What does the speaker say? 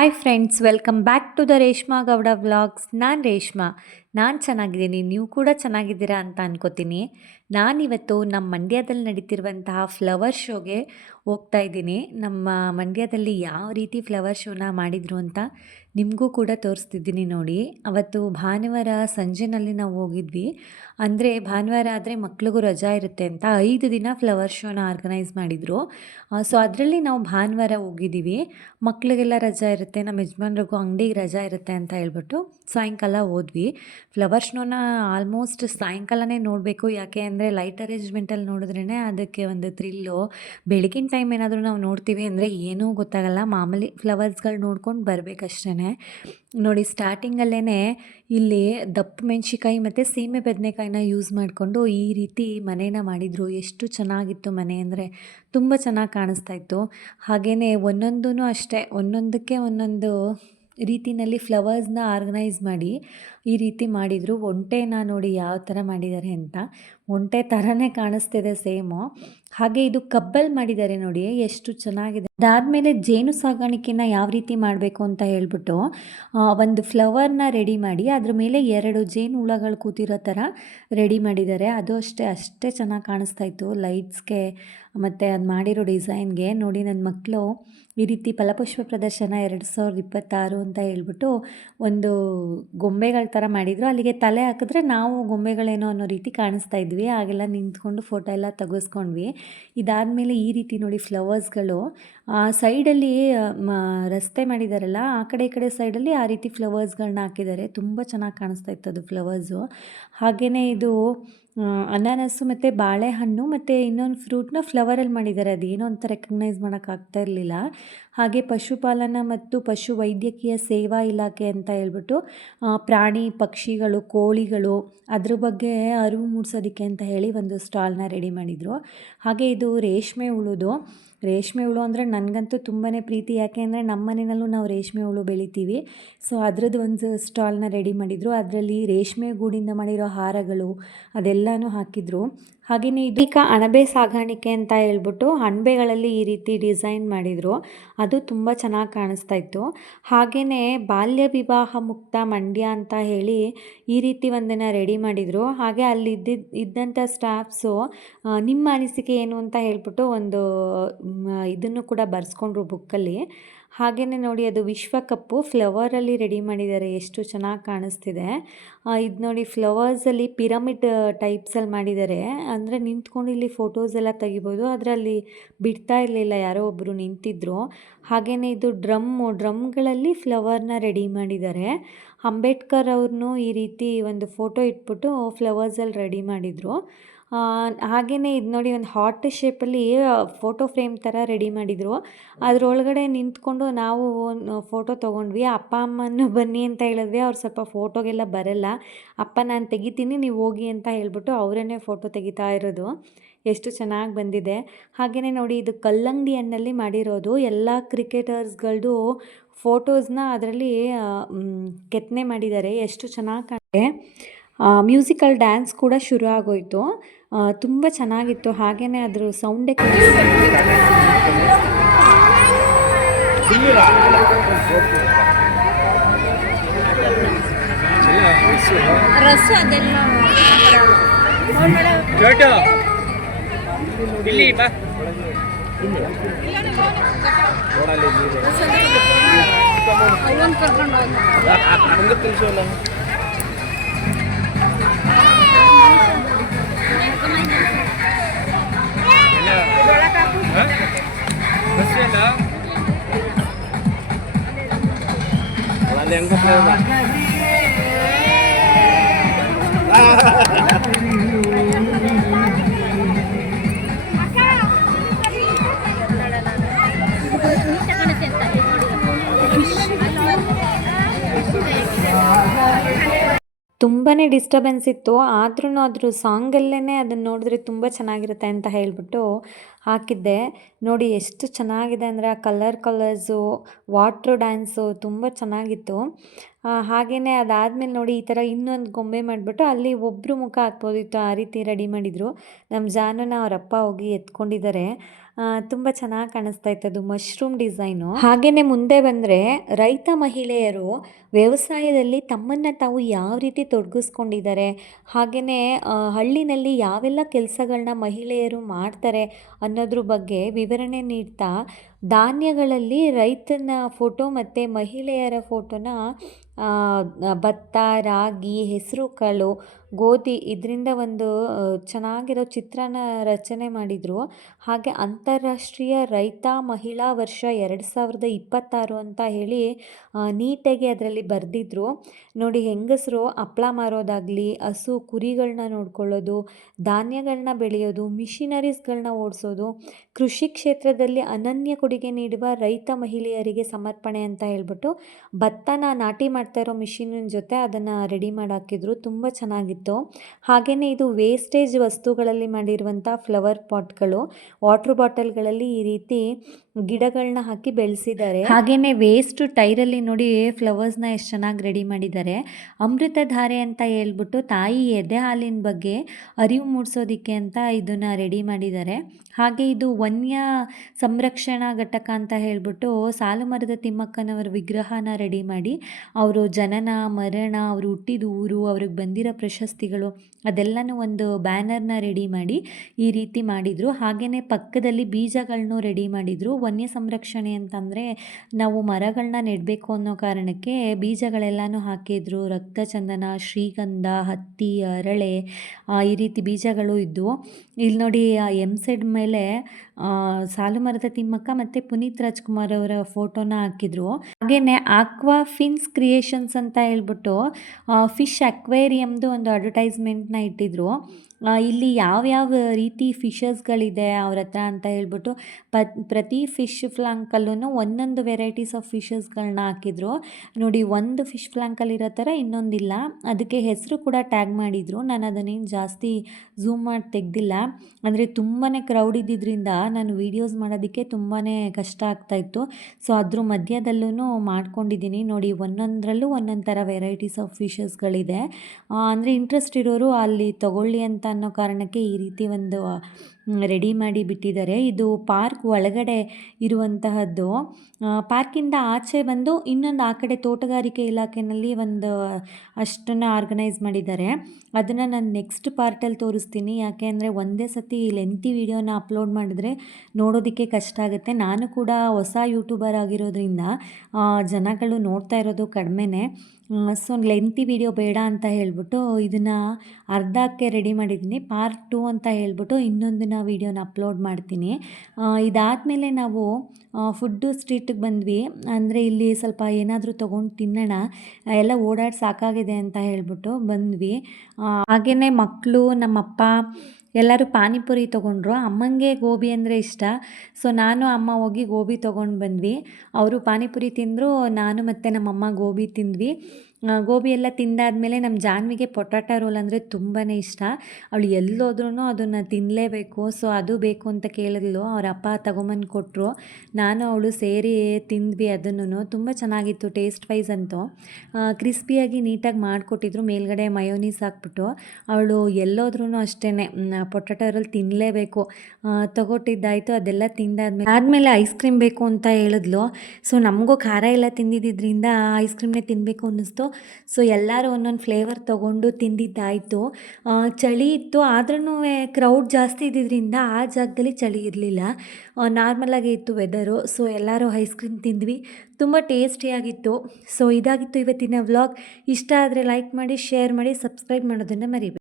Hi friends, welcome back to the Reshma Gowda vlogs. ನಾನು ರೇಷ್ಮಾ. ನಾನು ಚೆನ್ನಾಗಿದ್ದೀನಿ, ನೀವು ಕೂಡ ಚೆನ್ನಾಗಿದ್ದೀರಾ ಅಂತ ಅನ್ಕೋತೀನಿ. ನಾನಿವತ್ತು ನಮ್ಮ ಮಂಡ್ಯದಲ್ಲಿ ನಡೀತಿರುವಂತಹ ಫ್ಲವರ್ ಶೋಗೆ ಹೋಗ್ತಾ ಇದ್ದೀನಿ. ನಮ್ಮ ಮಂಡ್ಯದಲ್ಲಿ ಯಾವ ರೀತಿ ಫ್ಲವರ್ ಶೋನ ಮಾಡಿದರು ಅಂತ ನಿಮಗೂ ಕೂಡ ತೋರಿಸ್ತಿದ್ದೀನಿ ನೋಡಿ. ಅವತ್ತು ಭಾನುವಾರ ಸಂಜೆನಲ್ಲಿ ನಾವು ಹೋಗಿದ್ವಿ. ಅಂದರೆ ಭಾನುವಾರ ಆದರೆ ಮಕ್ಳಿಗೂ ರಜಾ ಇರುತ್ತೆ ಅಂತ 5 ದಿನ ಫ್ಲವರ್ ಶೋನ ಆರ್ಗನೈಸ್ ಮಾಡಿದರು. ಸೊ ಅದರಲ್ಲಿ ನಾವು ಭಾನುವಾರ ಹೋಗಿದ್ದೀವಿ. ಮಕ್ಳಿಗೆಲ್ಲ ರಜಾ ಇರುತ್ತೆ, ನಮ್ಮ ಯಜಮಾನ್ರಿಗೂ ಅಂಗಡಿಗೆ ರಜಾ ಇರುತ್ತೆ ಅಂತ ಹೇಳ್ಬಿಟ್ಟು ಸಾಯಂಕಾಲ ಹೋದ್ವಿ. ಫ್ಲವರ್ ಶೋನ ಆಲ್ಮೋಸ್ಟ್ ಸಾಯಂಕಾಲನೇ ನೋಡಬೇಕು, ಯಾಕೆ ಅಂದರೆ ಲೈಟ್ ಅರೇಂಜ್ಮೆಂಟಲ್ಲಿ ನೋಡಿದ್ರೇ ಅದಕ್ಕೆ ಒಂದು ಥ್ರಿಲ್ಲು. ಬೆಳಗಿನ ಟೈಮ್ ಏನಾದರೂ ನಾವು ನೋಡ್ತೀವಿ ಅಂದರೆ ಏನೂ ಗೊತ್ತಾಗಲ್ಲ, ಮಾಮೂಲಿ ಫ್ಲವರ್ಸ್ಗಳು ನೋಡ್ಕೊಂಡು ಬರಬೇಕಷ್ಟೇ. ನೋಡಿ, ಸ್ಟಾರ್ಟಿಂಗಲ್ಲೇ ಇಲ್ಲಿ ದಪ್ಪ ಮೆಣಸಿಕಾಯಿ ಮತ್ತು ಸೀಮೆ ಬದನೆಕಾಯಿನ ಯೂಸ್ ಮಾಡಿಕೊಂಡು ಈ ರೀತಿ ಮನೇನ ಮಾಡಿದರು. ಎಷ್ಟು ಚೆನ್ನಾಗಿತ್ತು ಮನೆ ಅಂದರೆ ತುಂಬ ಚೆನ್ನಾಗಿ ಕಾಣಿಸ್ತಾ ಇತ್ತು. ಹಾಗೆಯೇ ಒಂದೊಂದೂ ಅಷ್ಟೇ, ಒಂದೊಂದಕ್ಕೆ ಒಂದೊಂದು ರೀತಿಯಲ್ಲಿ ಫ್ಲವರ್ಸ್ನ ಆರ್ಗನೈಸ್ ಮಾಡಿ ಈ ರೀತಿ ಮಾಡಿದರು. ಒಂಟೆನ ನೋಡಿ ಯಾವ ಥರ ಮಾಡಿದ್ದಾರೆ ಅಂತ, ಒಂಟೆ ಥರನೇ ಕಾಣಿಸ್ತಿದೆ ಸೇಮು. ಹಾಗೆ ಇದು ಕಬ್ಬಲ್ಲಿ ಮಾಡಿದ್ದಾರೆ ನೋಡಿ, ಎಷ್ಟು ಚೆನ್ನಾಗಿದೆ. ಅದಾದಮೇಲೆ ಜೇನು ಸಾಗಾಣಿಕೆನ ಯಾವ ರೀತಿ ಮಾಡಬೇಕು ಅಂತ ಹೇಳ್ಬಿಟ್ಟು ಒಂದು ಫ್ಲವರ್ನ ರೆಡಿ ಮಾಡಿ ಅದ್ರ ಮೇಲೆ 2 ಜೇನು ಹುಳಗಳು ಕೂತಿರೋ ಥರ ರೆಡಿ ಮಾಡಿದ್ದಾರೆ. ಅದು ಅಷ್ಟೇ ಚೆನ್ನಾಗಿ ಕಾಣಿಸ್ತಾ ಇತ್ತು ಲೈಟ್ಸ್ಗೆ ಮತ್ತು ಅದು ಮಾಡಿರೋ ಡಿಸೈನ್ಗೆ. ನೋಡಿ, ನನ್ನ ಮಕ್ಕಳು ಈ ರೀತಿ ಫಲಪುಷ್ಪ ಪ್ರದರ್ಶನ 2026 ಅಂತ ಹೇಳ್ಬಿಟ್ಟು ಒಂದು ಗೊಂಬೆಗಳ ಥರ ಮಾಡಿದರು. ಅಲ್ಲಿಗೆ ತಲೆ ಹಾಕಿದ್ರೆ ನಾವು ಗೊಂಬೆಗಳೇನೋ ಅನ್ನೋ ರೀತಿ ಕಾಣಿಸ್ತಾ ಇದ್ವಿ. ಹಾಗೆಲ್ಲ ನಿಂತ್ಕೊಂಡು ಫೋಟೋ ಎಲ್ಲ ತೆಗೆಸ್ಕೊಂಡ್ವಿ. ಇದಾದಮೇಲೆ ಈ ರೀತಿ ನೋಡಿ ಫ್ಲವರ್ಸ್ಗಳು ಸೈಡಲ್ಲಿ ರಸ್ತೆ ಮಾಡಿದಾರಲ್ಲ, ಆ ಕಡೆ ಈ ಕಡೆ ಸೈಡಲ್ಲಿ ಆ ರೀತಿ ಫ್ಲವರ್ಸ್ಗಳನ್ನ ಹಾಕಿದ್ದಾರೆ. ತುಂಬ ಚೆನ್ನಾಗಿ ಕಾಣಿಸ್ತಾ ಇತ್ತು ಅದು ಫ್ಲವರ್ಸು. ಹಾಗೆಯೇ ಇದು ಅನಾನಸ್ಸು ಮತ್ತು ಬಾಳೆಹಣ್ಣು ಮತ್ತು ಇನ್ನೊಂದು ಫ್ರೂಟ್ನ ಫ್ಲವರಲ್ಲಿ ಮಾಡಿದ್ದಾರೆ. ಅದೇನೋ ಅಂತ ರೆಕಗ್ನೈಸ್ ಮಾಡೋಕ್ಕಾಗ್ತಾ ಇರಲಿಲ್ಲ. ಹಾಗೆ ಪಶುಪಾಲನಾ ಮತ್ತು ಪಶು ವೈದ್ಯಕೀಯ ಸೇವಾ ಇಲಾಖೆ ಅಂತ ಹೇಳ್ಬಿಟ್ಟು ಪ್ರಾಣಿ ಪಕ್ಷಿಗಳು ಕೋಳಿಗಳು ಅದ್ರ ಬಗ್ಗೆ ಅರಿವು ಮೂಡಿಸೋದಕ್ಕೆ ಅಂತ ಹೇಳಿ ಒಂದು ಸ್ಟಾಲ್ನ ರೆಡಿ ಮಾಡಿದರು. ಹಾಗೆ ಇದು ರೇಷ್ಮೆ ಹುಳು ಅಂದರೆ ನನಗಂತೂ ತುಂಬಾ ಪ್ರೀತಿ. ಯಾಕೆ ಅಂದರೆ ನಮ್ಮ ಮನೆಯಲ್ಲೂ ನಾವು ರೇಷ್ಮೆ ಹುಳು ಬೆಳಿತೀವಿ. ಸೊ ಅದರದ್ದು ಒಂದು ಸ್ಟಾಲ್ನ ರೆಡಿ ಮಾಡಿದರು. ಅದರಲ್ಲಿ ರೇಷ್ಮೆ ಗೂಡಿಂದ ಮಾಡಿರೋ ಹಾರಗಳು ಅದೆಲ್ಲನೂ ಹಾಕಿದರು. ಹಾಗೆಯೇ ಇದೀಗ ಅಣಬೆ ಸಾಗಾಣಿಕೆ ಅಂತ ಹೇಳ್ಬಿಟ್ಟು ಅಣಬೆಗಳಲ್ಲಿ ಈ ರೀತಿ ಡಿಸೈನ್ ಮಾಡಿದರು. ಅದು ತುಂಬ ಚೆನ್ನಾಗಿ ಕಾಣಿಸ್ತಾ ಇತ್ತು. ಹಾಗೆಯೇ ಬಾಲ್ಯ ವಿವಾಹ ಮುಕ್ತ ಮಂಡ್ಯ ಅಂತ ಹೇಳಿ ಈ ರೀತಿ ಒಂದನ್ನು ರೆಡಿ ಮಾಡಿದರು. ಹಾಗೆ ಅಲ್ಲಿ ಇದ್ದಂಥ ಸ್ಟಾಫ್ಸು ನಿಮ್ಮ ಅನಿಸಿಕೆ ಏನು ಅಂತ ಹೇಳ್ಬಿಟ್ಟು ಒಂದು ಇದನ್ನು ಕೂಡ ಬರೆಸ್ಕೊಂಡ್ರು ಬುಕ್ಕಲ್ಲಿ. ಹಾಗೆಯೇ ನೋಡಿ, ಅದು ವಿಶ್ವಕಪ್ಪು ಫ್ಲವರಲ್ಲಿ ರೆಡಿ ಮಾಡಿದ್ದಾರೆ, ಎಷ್ಟು ಚೆನ್ನಾಗಿ ಕಾಣಿಸ್ತಿದೆ. ಇದು ನೋಡಿ, ಫ್ಲವರ್ಸಲ್ಲಿ ಪಿರಮಿಡ್ ಟೈಪ್ಸಲ್ಲಿ ಮಾಡಿದ್ದಾರೆ. ಅಂದರೆ ನಿಂತ್ಕೊಂಡು ಇಲ್ಲಿ ಫೋಟೋಸ್ ಎಲ್ಲ ತೆಗಿಬೋದು. ಅದರಲ್ಲಿ ಬಿಡ್ತಾ ಇರಲಿಲ್ಲ, ಯಾರೋ ಒಬ್ಬರು ನಿಂತಿದ್ದರು. ಹಾಗೆಯೇ ಇದು ಡ್ರಮ್ಗಳಲ್ಲಿ ಫ್ಲವರ್ನ ರೆಡಿ ಮಾಡಿದ್ದಾರೆ. ಅಂಬೇಡ್ಕರ್ ಅವ್ರನ್ನೂ ಈ ರೀತಿ ಒಂದು ಫೋಟೋ ಇಟ್ಬಿಟ್ಟು ಫ್ಲವರ್ಸಲ್ಲಿ ರೆಡಿ ಮಾಡಿದರು. ಹಾಗೆಯೇ ಇದು ನೋಡಿ, ಒಂದು ಹಾರ್ಟ್ ಶೇಪಲ್ಲಿ ಫೋಟೋ ಫ್ರೇಮ್ ಥರ ರೆಡಿ ಮಾಡಿದರು. ಅದರೊಳಗಡೆ ನಿಂತ್ಕೊಂಡು ನಾವು ಫೋಟೋ ತೊಗೊಂಡ್ವಿ. ಅಪ್ಪ ಅಮ್ಮನೂ ಬನ್ನಿ ಅಂತ ಹೇಳಿದ್ವಿ. ಅವ್ರು ಸ್ವಲ್ಪ ಫೋಟೋಗೆಲ್ಲ ಬರಲ್ಲ. ಅಪ್ಪ ನಾನು ತೆಗಿತೀನಿ, ನೀವು ಹೋಗಿ ಅಂತ ಹೇಳ್ಬಿಟ್ಟು ಅವರನ್ನೇ ಫೋಟೋ ತೆಗಿತಾ ಇರೋದು. ಎಷ್ಟು ಚೆನ್ನಾಗಿ ಬಂದಿದೆ. ಹಾಗೆಯೇ ನೋಡಿ, ಇದು ಕಲ್ಲಂಗಡಿ ಹಣ್ಣಲ್ಲಿ ಮಾಡಿರೋದು. ಎಲ್ಲ ಕ್ರಿಕೆಟರ್ಸ್ಗಳದ್ದು ಫೋಟೋಸ್ನ ಅದರಲ್ಲಿ ಕೆತ್ತನೆ ಮಾಡಿದ್ದಾರೆ. ಎಷ್ಟು ಚೆನ್ನಾಗಿ ಕಾಣಿದೆ. ಮ್ಯೂಸಿಕಲ್ ಡ್ಯಾನ್ಸ್ ಕೂಡ ಶುರು ಆಗೋಯಿತು. ತುಂಬ ಚೆನ್ನಾಗಿತ್ತು. ಹಾಗೆಯೇ ಅದ್ರ ಸೌಂಡೇ ರಸು ಅದೆಲ್ಲ ತುಂಬಾ ಡಿಸ್ಟರ್ಬೆನ್ಸ್ ಇತ್ತು. ಆದ್ರೂ ಅದ್ರ ಸಾಂಗಲ್ಲೇ ಅದನ್ನು ನೋಡಿದ್ರೆ ತುಂಬ ಚೆನ್ನಾಗಿರುತ್ತೆ ಅಂತ ಹೇಳಿಬಿಟ್ಟು ಹಾಕಿದ್ದೆ. ನೋಡಿ ಎಷ್ಟು ಚೆನ್ನಾಗಿದೆ ಅಂದರೆ ಆ ಕಲರ್ಸು, ವಾಟ್ರ್ ಡ್ಯಾನ್ಸು ತುಂಬ ಚೆನ್ನಾಗಿತ್ತು. ಹಾಗೆಯೇ ಅದಾದಮೇಲೆ ನೋಡಿ ಈ ಥರ ಇನ್ನೊಂದು ಗೊಂಬೆ ಮಾಡಿಬಿಟ್ಟು ಅಲ್ಲಿ ಒಬ್ಬರು ಮುಖ ಹಾಕ್ಬೋದಿತ್ತು, ಆ ರೀತಿ ರೆಡಿ ಮಾಡಿದರು. ನಮ್ಮ ಜಾನುನ ಅವರಪ್ಪ ಹೋಗಿ ಎತ್ಕೊಂಡಿದ್ದಾರೆ. ತುಂಬ ಚೆನ್ನಾಗಿ ಕಾಣಿಸ್ತಾ ಇತ್ತು, ಅದು ಮಶ್ರೂಮ್ ಡಿಸೈನು. ಹಾಗೆಯೇ ಮುಂದೆ ಬಂದರೆ ರೈತ ಮಹಿಳೆಯರು ವ್ಯವಸಾಯದಲ್ಲಿ ತಮ್ಮನ್ನು ತಾವು ಯಾವ ರೀತಿ ತೊಡಗಿಸ್ಕೊಂಡಿದ್ದಾರೆ, ಹಾಗೆಯೇ ಹಳ್ಳಿನಲ್ಲಿ ಯಾವೆಲ್ಲ ಕೆಲಸಗಳನ್ನ ಮಹಿಳೆಯರು ಮಾಡ್ತಾರೆ ಅನ್ನೋದ್ರ ಬಗ್ಗೆ ವಿವರಣೆ ನೀಡ್ತಾ ಧಾನ್ಯಗಳಲ್ಲಿ ರೈತನ ಫೋಟೋ ಮತ್ತು ಮಹಿಳೆಯರ ಫೋಟೋನ ಭತ್ತ, ರಾಗಿ, ಹೆಸರು ಕಾಳು, ಗೋಧಿ ಇದರಿಂದ ಒಂದು ಚೆನ್ನಾಗಿರೋ ಚಿತ್ರನ ರಚನೆ ಮಾಡಿದರು. ಹಾಗೆ ಅಂತಾರಾಷ್ಟ್ರೀಯ ರೈತ ಮಹಿಳಾ ವರ್ಷ 2026 ಅಂತ ಹೇಳಿ ನೀಟಾಗಿ ಅದರಲ್ಲಿ ಬರೆದಿದ್ರು. ನೋಡಿ ಹೆಂಗಸರು ಹಪ್ಳ ಮಾರೋದಾಗಲಿ, ಹಸು ಕುರಿಗಳನ್ನ ನೋಡ್ಕೊಳ್ಳೋದು, ಧಾನ್ಯಗಳನ್ನ ಬೆಳೆಯೋದು, ಮಿಷಿನರೀಸ್ಗಳನ್ನ ಓಡಿಸೋದು, ಕೃಷಿ ಕ್ಷೇತ್ರದಲ್ಲಿ ಅನನ್ಯ ಕೊಡುಗೆ ನೀಡುವ ರೈತ ಮಹಿಳೆಯರಿಗೆ ಸಮರ್ಪಣೆ ಅಂತ ಹೇಳ್ಬಿಟ್ಟು ಭತ್ತನ ನಾಟಿ ಮಾಡ್ತಾ ಇರೋ ಮಿಷಿನಿನ ಜೊತೆ ಅದನ್ನು ರೆಡಿ ಮಾಡಿ ಹಾಕಿದ್ರು. ತುಂಬ ಚೆನ್ನಾಗಿತ್ತು. ಹಾಗೆಯೇ ಇದು ವೇಸ್ಟೇಜ್ ವಸ್ತುಗಳಲ್ಲಿ ಮಾಡಿರುವಂಥ ಫ್ಲವರ್ ಪಾಟ್ಗಳು, ವಾಟ್ರ್ ಬಾಟಲ್ಗಳಲ್ಲಿ ಈ ರೀತಿ ಗಿಡಗಳನ್ನ ಹಾಕಿ ಬೆಳೆಸಿದ್ದಾರೆ. ಹಾಗೆಯೇ ವೇಸ್ಟ್ ಟೈರಲ್ಲಿ ನೋಡಿ ಫ್ಲವರ್ಸ್ನ ಎಷ್ಟು ಚೆನ್ನಾಗಿ ರೆಡಿ ಮಾಡಿದ್ದಾರೆ. ಅಮೃತಧಾರೆ ಅಂತ ಹೇಳ್ಬಿಟ್ಟು ತಾಯಿ ಎದೆ ಹಾಲಿನ ಬಗ್ಗೆ ಅರಿವು ಮೂಡಿಸೋದಕ್ಕೆ ಅಂತ ಇದನ್ನು ರೆಡಿ ಮಾಡಿದ್ದಾರೆ. ಹಾಗೆ ಇದು ವನ್ಯ ಸಂರಕ್ಷಣಾ ಘಟಕ ಅಂತ ಹೇಳ್ಬಿಟ್ಟು ಸಾಲುಮರದ ತಿಮ್ಮಕ್ಕನವರ ವಿಗ್ರಹನ ರೆಡಿ ಮಾಡಿ ಅವರು ಜನನ, ಮರಣ, ಅವರು ಹುಟ್ಟಿದ ಊರು, ಅವ್ರಿಗೆ ಬಂದಿರೋ ಪ್ರಶಸ್ತಿಗಳು ಅದೆಲ್ಲನೂ ಒಂದು ಬ್ಯಾನರ್ನ ರೆಡಿ ಮಾಡಿ ಈ ರೀತಿ ಮಾಡಿದರು. ಹಾಗೆಯೇ ಪಕ್ಕದಲ್ಲಿ ಬೀಜಗಳನ್ನು ರೆಡಿ ಮಾಡಿದರು. ವನ್ಯ ಸಂರಕ್ಷಣೆ ಅಂತಂದರೆ ನಾವು ಮರಗಳನ್ನ ನೆಡಬೇಕು ಅನ್ನೋ ಕಾರಣಕ್ಕೆ ಬೀಜಗಳೆಲ್ಲನೂ ಹಾಕಿದ್ರು. ರಕ್ತಚಂದನ, ಶ್ರೀಗಂಧ, ಹತ್ತಿ, ಅರಳೆ ಈ ರೀತಿ ಬೀಜಗಳು ಇದ್ದವು. ಇಲ್ಲಿ ನೋಡಿ ಆ ಎಂಸೆಡ್ ಮೇಲೆ ಸಾಲುಮರದ ತಿಮ್ಮಕ್ಕ ಮತ್ತು ಪುನೀತ್ ರಾಜ್ಕುಮಾರ್ ಅವರ ಫೋಟೋನ ಹಾಕಿದ್ರು. ಹಾಗೆಯೇ ಆಕ್ವಾ ಫಿನ್ಸ್ ಕ್ರಿಯೇಷನ್ಸ್ ಅಂತ ಹೇಳ್ಬಿಟ್ಟು ಫಿಶ್ ಅಕ್ವೇರಿಯಮ್ದು ಒಂದು ಅಡ್ವರ್ಟೈಸ್ಮೆಂಟ್ನ ಇಟ್ಟಿದ್ರು. ಇಲ್ಲಿ ಯಾವ್ಯಾವ ರೀತಿ ಫಿಶಸ್ಗಳಿದೆ ಅವ್ರ ಹತ್ರ ಅಂತ ಹೇಳ್ಬಿಟ್ಟು ಪ್ರತಿ ಫಿಶ್ ಫ್ಲಾಂಕಲ್ಲೂ ಒಂದೊಂದು ವೆರೈಟೀಸ್ ಆಫ್ ಫಿಶಸ್ಗಳನ್ನ ಹಾಕಿದ್ರು. ನೋಡಿ ಒಂದು ಫಿಶ್ ಫ್ಲಾಂಕಲ್ಲಿರೋ ಥರ ಇನ್ನೊಂದಿಲ್ಲ, ಅದಕ್ಕೆ ಹೆಸರು ಕೂಡ ಟ್ಯಾಗ್ ಮಾಡಿದರು. ನಾನು ಅದನ್ನೇನು ಜಾಸ್ತಿ ಝೂಮ್ ಮಾಡಿ ತೆಗೆದಿಲ್ಲ, ಅಂದರೆ ತುಂಬಾ ಕ್ರೌಡ್ ಇದ್ದಿದ್ದರಿಂದ ನಾನು ವೀಡಿಯೋಸ್ ಮಾಡೋದಕ್ಕೆ ತುಂಬಾ ಕಷ್ಟ ಆಗ್ತಾಯಿತ್ತು. ಸೊ ಅದ್ರ ಮಧ್ಯದಲ್ಲೂ ಮಾಡ್ಕೊಂಡಿದ್ದೀನಿ. ನೋಡಿ ಒಂದೊಂದರಲ್ಲೂ ಒಂದೊಂದು ಥರ ವೆರೈಟೀಸ್ ಆಫ್ ಫಿಶಸ್ಗಳಿದೆ. ಅಂದರೆ ಇಂಟ್ರೆಸ್ಟ್ ಇರೋರು ಅಲ್ಲಿ ತಗೊಳ್ಳಿ ಅಂತ ಅನ್ನೋ ಕಾರಣಕ್ಕೆ ಈ ರೀತಿ ಒಂದು ರೆಡಿ ಮಾಡಿ ಬಿಟ್ಟಿದ್ದಾರೆ. ಇದು ಪಾರ್ಕ್ ಒಳಗಡೆ ಇರುವಂತಹದ್ದು. ಪಾರ್ಕಿಂದ ಆಚೆ ಬಂದು ಇನ್ನೊಂದು ಆ ಕಡೆ ತೋಟಗಾರಿಕೆ ಇಲಾಖೆಯಲ್ಲಿ ಒಂದು ಅಷ್ಟನ್ನು ಆರ್ಗನೈಸ್ ಮಾಡಿದ್ದಾರೆ. ಅದನ್ನು ನಾನು ನೆಕ್ಸ್ಟ್ ಪಾರ್ಟಲ್ಲಿ ತೋರಿಸ್ತೀನಿ. ಯಾಕೆ ಅಂದರೆ ಒಂದೇ ಸತಿ ಲೆಂತಿ ವೀಡಿಯೋನ ಅಪ್ಲೋಡ್ ಮಾಡಿದ್ರೆ ನೋಡೋದಕ್ಕೆ ಕಷ್ಟ ಆಗುತ್ತೆ. ನಾನು ಕೂಡ ಹೊಸ ಯೂಟ್ಯೂಬರ್ ಆಗಿರೋದ್ರಿಂದ ಜನಗಳು ನೋಡ್ತಾ ಇರೋದು ಕಡಿಮೆನೇ. ಸೊ ಲೆಂತಿ ವಿಡಿಯೋ ಬೇಡ ಅಂತ ಹೇಳ್ಬಿಟ್ಟು ಇದನ್ನು ಅರ್ಧಕ್ಕೆ ರೆಡಿ ಮಾಡಿದ್ದೀನಿ. ಪಾರ್ಟ್ 2 ಅಂತ ಹೇಳ್ಬಿಟ್ಟು ಇನ್ನೊಂದನ್ನ ವೀಡಿಯೋನ ಅಪ್ಲೋಡ್ ಮಾಡ್ತೀನಿ. ಇದಾದಮೇಲೆ ನಾವು ಫುಡ್ಡು ಸ್ಟ್ರೀಟಿಗೆ ಬಂದ್ವಿ. ಅಂದರೆ ಇಲ್ಲಿ ಸ್ವಲ್ಪ ಏನಾದರೂ ತೊಗೊಂಡು ತಿನ್ನೋಣ, ಎಲ್ಲ ಓಡಾಡಿ ಸಾಕಾಗಿದೆ ಅಂತ ಹೇಳ್ಬಿಟ್ಟು ಬಂದ್ವಿ. ಹಾಗೆಯೇ ಮಕ್ಕಳು, ನಮ್ಮಪ್ಪ ಎಲ್ಲರೂ ಪಾನಿಪುರಿ ತೊಗೊಂಡ್ರು. ಅಮ್ಮಂಗೆ ಗೋಬಿ ಅಂದರೆ ಇಷ್ಟ. ಸೊ ನಾನು ಅಮ್ಮ ಹೋಗಿ ಗೋಬಿ ತೊಗೊಂಡು ಬಂದ್ವಿ. ಅವರು ಪಾನಿಪುರಿ ತಿಂದರು, ನಾನು ಮತ್ತು ನಮ್ಮಮ್ಮ ಗೋಬಿ ತಿಂದ್ವಿ. ಗೋಬಿ ಎಲ್ಲ ತಿಂದಾದಮೇಲೆ ನಮ್ಮ ಜಾನ್ವಿಗೆ ಪೊಟ್ಯಾಟೊ ರೋಲ್ ಅಂದರೆ ತುಂಬಾ ಇಷ್ಟ. ಅವಳು ಎಲ್ಲೋದ್ರೂ ಅದನ್ನು ತಿನ್ನಲೇಬೇಕು. ಸೊ ಅದು ಬೇಕು ಅಂತ ಕೇಳಿದ್ಲು, ಅವ್ರ ಅಪ್ಪ ತಗೊಂಬಂದು ಕೊಟ್ಟರು. ನಾನು ಅವಳು ಸೇರಿ ತಿಂದ್ವಿ. ಅದನ್ನು ತುಂಬ ಚೆನ್ನಾಗಿತ್ತು ಟೇಸ್ಟ್ ವೈಸ್ ಅಂತೂ. ಕ್ರಿಸ್ಪಿಯಾಗಿ ನೀಟಾಗಿ ಮಾಡಿಕೊಟ್ಟಿದ್ರು, ಮೇಲ್ಗಡೆ ಮಯೋನೀಸ್ ಹಾಕ್ಬಿಟ್ಟು. ಅವಳು ಎಲ್ಲೋದ್ರೂ ಅಷ್ಟೇ ಪೊಟ್ಯಾಟೊ ರೋಲ್ ತಿನ್ನಲೇಬೇಕು. ತಗೊಟ್ಟಿದ್ದಾಯಿತು, ಅದೆಲ್ಲ ಆದಮೇಲೆ ಐಸ್ ಕ್ರೀಮ್ ಬೇಕು ಅಂತ ಹೇಳಿದ್ಲು. ಸೊ ನಮಗೂ ಖಾರ ಎಲ್ಲ ತಿಂದಿದ್ದರಿಂದ ಐಸ್ ಕ್ರೀಮ್ನೇ ತಿನ್ನಬೇಕು ಅನ್ನಿಸ್ತು. ಸೊ ಎಲ್ಲರೂ ಒಂದೊಂದು ಫ್ಲೇವರ್ ತೊಗೊಂಡು ತಿಂದಿದ್ದಾಯಿತು. ಚಳಿ ಇತ್ತು, ಆದ್ರೂ ಕ್ರೌಡ್ ಜಾಸ್ತಿ ಇದ್ದಿದ್ದರಿಂದ ಆ ಜಾಗದಲ್ಲಿ ಚಳಿ ಇರಲಿಲ್ಲ, ನಾರ್ಮಲಾಗೇ ಇತ್ತು ವೆದರು. ಸೊ ಎಲ್ಲರೂ ಐಸ್ ಕ್ರೀಮ್ ತಿಂದ್ವಿ, ತುಂಬ ಟೇಸ್ಟಿಯಾಗಿತ್ತು. ಸೊ ಇದಾಗಿತ್ತು ಇವತ್ತಿನ ವ್ಲಾಗ್. ಇಷ್ಟ ಆದರೆ ಲೈಕ್ ಮಾಡಿ, ಶೇರ್ ಮಾಡಿ, ಸಬ್ಸ್ಕ್ರೈಬ್ ಮಾಡೋದನ್ನು ಮರಿಬೇಡಿ.